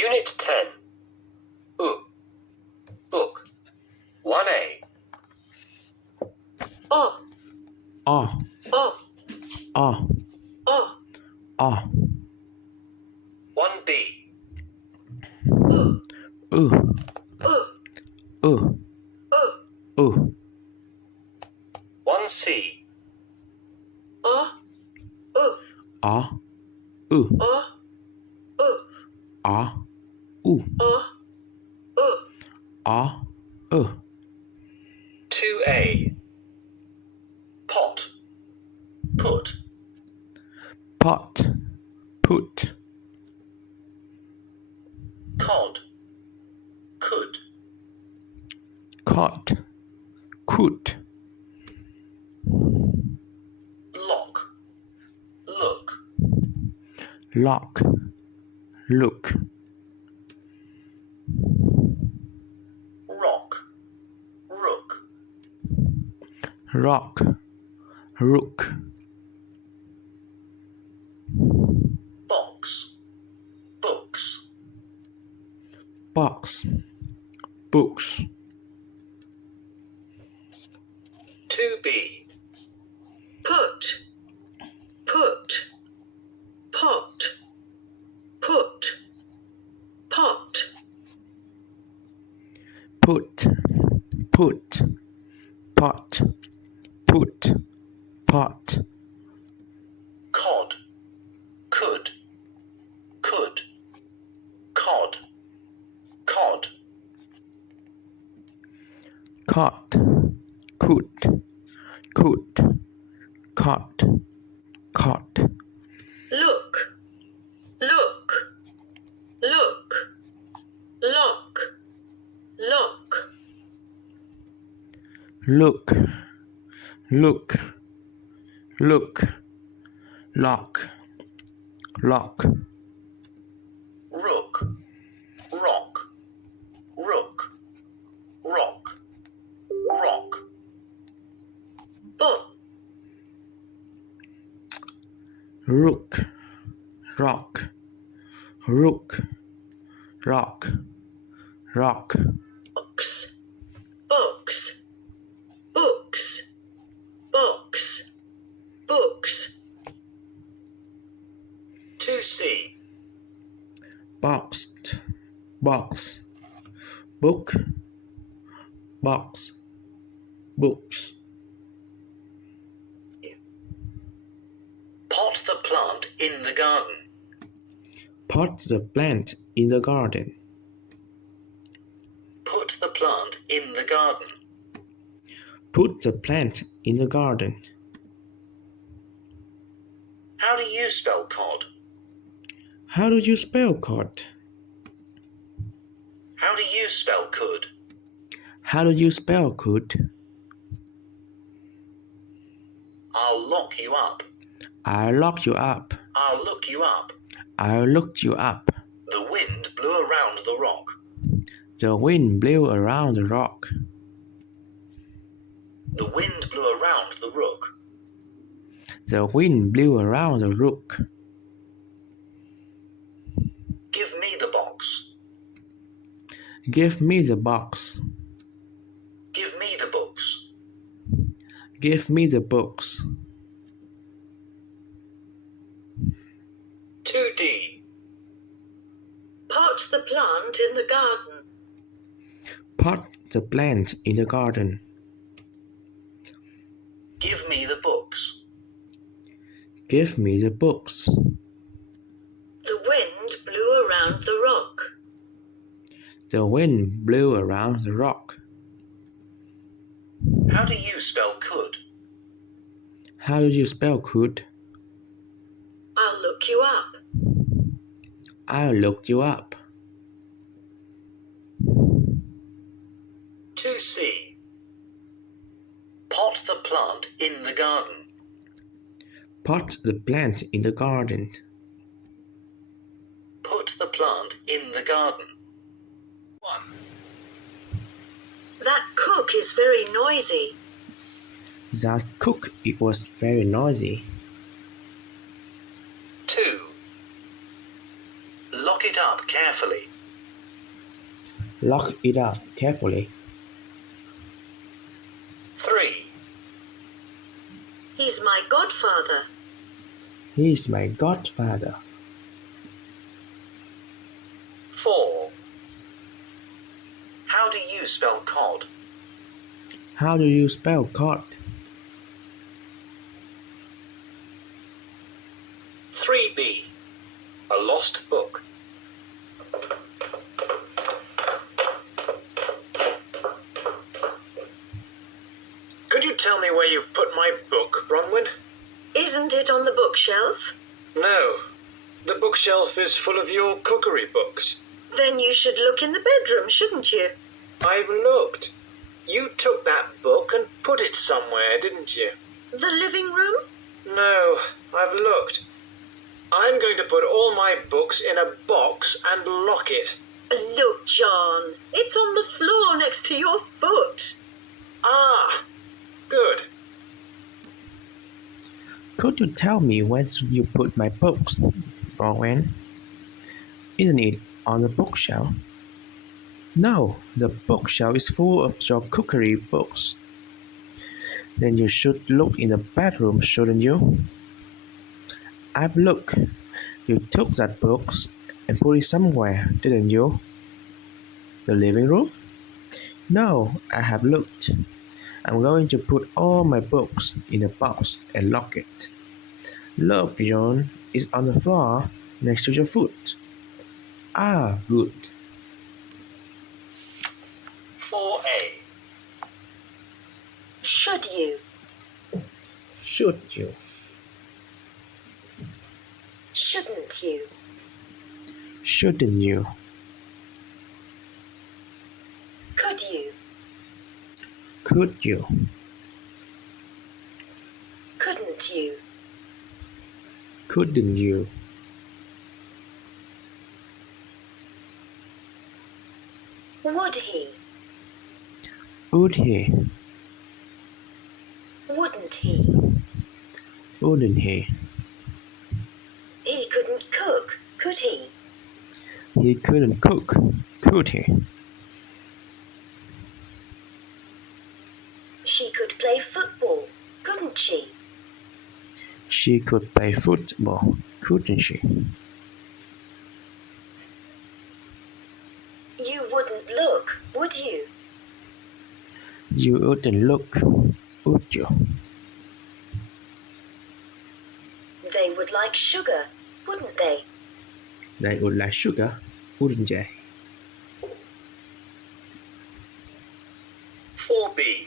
Unit 10. Book. 1A. Oh, oh, oh, oh, oh, oh, 1B. oh, ooh, oh, ooh, oh, ooh, 1C. oh, oh, ah, ooh, oh, oh, ah, ooh, oh, oh, ah, ooh, 2A. Pot. Put. pot, put, Cod. Could. cot, could, Lock. Look. lock, look, Rock. Rook. rock, rook, Box. Books. box, books, 2B. put, put, pot, put, pot, put, put, pot, put, pot, Cod. Could. Could. Cod. Cod. cot, could, could, cot, cot, look, look, look, lock, lock, look, look, look, lock, lock, Rook. Rock. Rook. Rock. Rock. bo, rook, rock, rook, rock, rock, box, box, books, box, books, 2C. boxed, box, book, box, books, Pot the plant in the garden. pot the plant in the garden, Put the plant in the garden. put the plant in the garden. How do you spell cod? How do you spell cod? How do you spell could? How do you spell could? I'll lock you up. I'll lock you up. I'll look you up. I'll look you up. The wind blew around the rock. The wind blew around the rock. The wind blew around the rook. The wind blew around the rook. Give me the box. Give me the box. Give me the books. Give me the books. 2D. pot the plant in the garden, Pot the plant in the garden. Give me the books. Give me the books. the wind blew around the rock, The wind blew around the rock. How do you spell could? How do you spell could? I'll look you up, I'll look you up. 2C. Pot the plant in the garden. Pot the plant in the garden. Put the plant in the garden. 1. that cook is very noisy, That cook, it was very noisy. 2. Lock it up carefully. Lock it up carefully. 3. He's my godfather. He is my godfather. 4. How do you spell cod? How do you spell cod? 3b. A lost book. Could you tell me where you've put my book, Bronwyn? Isn't it on the bookshelf? No. The bookshelf is full of your cookery books. Then you should look in the bedroom, shouldn't you? I've looked. You took that book and put it somewhere, didn't you? The living room? No, I've looked. I'm going to put all my books in a box and lock it. Look, John. It's on the floor next to your foot. Ah, good. Could you tell me where you put my books, Bronwyn? Isn't it on the bookshelf? No, the bookshelf is full of your cookery books. Then you should look in the bedroom, shouldn't you? I've looked. You took that book and put it somewhere, didn't you? The living room? No, I have looked. I'm going to put all my books in a box and lock it. Look, John, it's on the floor next to your foot. Ah, good. 4a. Should you? Should you? Shouldn't you? Shouldn't you? Could you? Could you? Couldn't you? Couldn't you? Would he? Would he? Wouldn't he? Wouldn't he? He couldn't cook, could he? He couldn't cook, could he? She could play football, couldn't she? She could play football, couldn't she? You wouldn't look, would you? You wouldn't look, would you? They would like sugar, wouldn't they? They would like sugar, wouldn't they? 4b.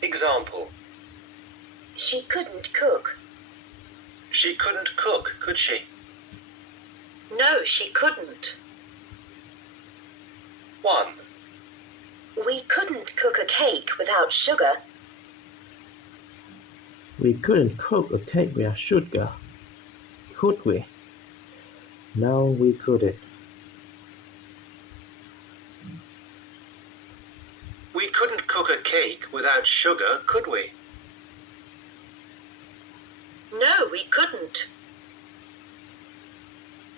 Example. She couldn't cook. She couldn't cook, could she? No, she couldn't. 1. We couldn't cook a cake without sugar. We couldn't cook a cake without sugar, could we? No, we couldn't. We couldn't cook a cake without sugar, could we? No, we couldn't.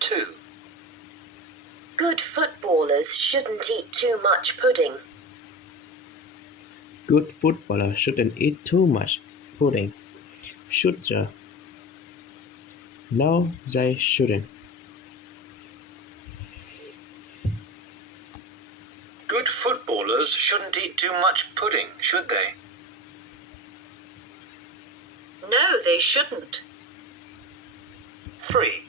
2. Good footballers shouldn't eat too much pudding. Good footballers shouldn't eat too much pudding, should they? No, they shouldn't. Good footballers shouldn't eat too much pudding, should they? No, they shouldn't. 3.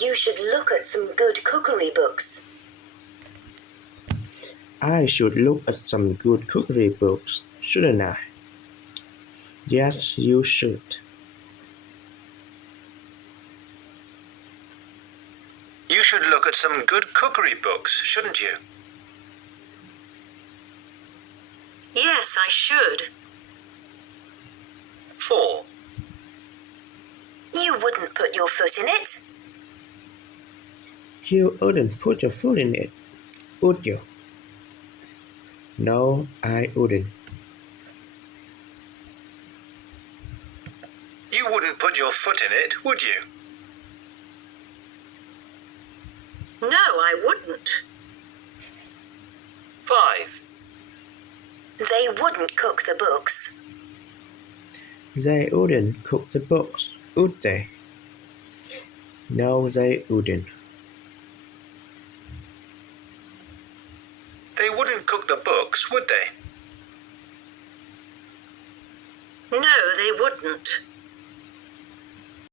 You should look at some good cookery books. I should look at some good cookery books, shouldn't I? Yes, you should. You should look at some good cookery books, shouldn't you? Yes, I should. 4. You wouldn't put your foot in it. You wouldn't put your foot in it, would you? No, I wouldn't. You wouldn't put your foot in it, would you? I wouldn't. 5. They wouldn't cook the books. They wouldn't cook the books, would they? No, they wouldn't. They wouldn't cook the books, would they? No, they wouldn't.